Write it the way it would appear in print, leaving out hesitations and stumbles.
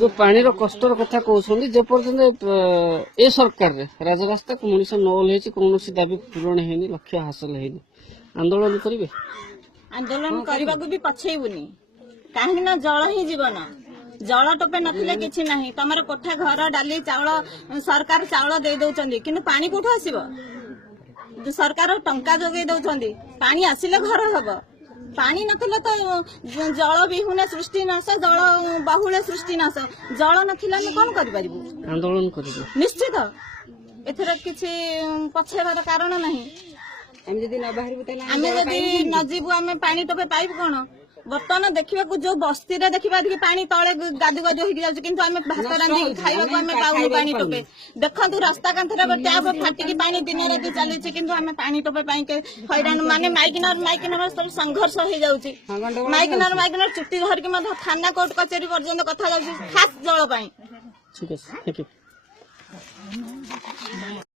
जो पानी कष्टर कथा कहते जेपर्यंत ए सरकार राजरास्ता को मनीष न ओह्लैि कौन दाबी पूरण है लक्ष्य हासिल है आंदोलन करेंगे आंदोलन करने को भी पछेबुनी कहीं जल ही जीवन जल टोपे नथिले किछि नाही तमर कोठा घर डाली चाउल सरकार चाउल दे दउचंदी किंतु पानी कोठो आसीबो सरकार टंका जोगे दउचंदी पानी आसिले घर हबो पानी नथिले तो जल बिहुने सृष्टि नाश जल बहुले सृष्टि नाश जल नथिले हम कोन करि परिबु आंदोलन करिबो निश्चित एथरा किछि पछेबार कारण नाही हम जदी न बाहर बुतला हम जदी न जीवु हम पानी टोपे पाइब कोन बर्तमान देखा जो बस्ती देखा पानी तले गादु गादु हो किंतु आम भात रांधि खाइबा आम पाऊनु पानी टोपे देखु रास्ता कांथरे टैप फाटिकी पानी दिन राति चली किंतु आम पानी टोपे हैरान माने माइकिनर संघर्ष हो जाउची माइकिनर चुट्टी धरिकी थाना कोर्ट कचेरी पर्यंत कथा जाउची खास जल पाई। ठीक है थैंक यू।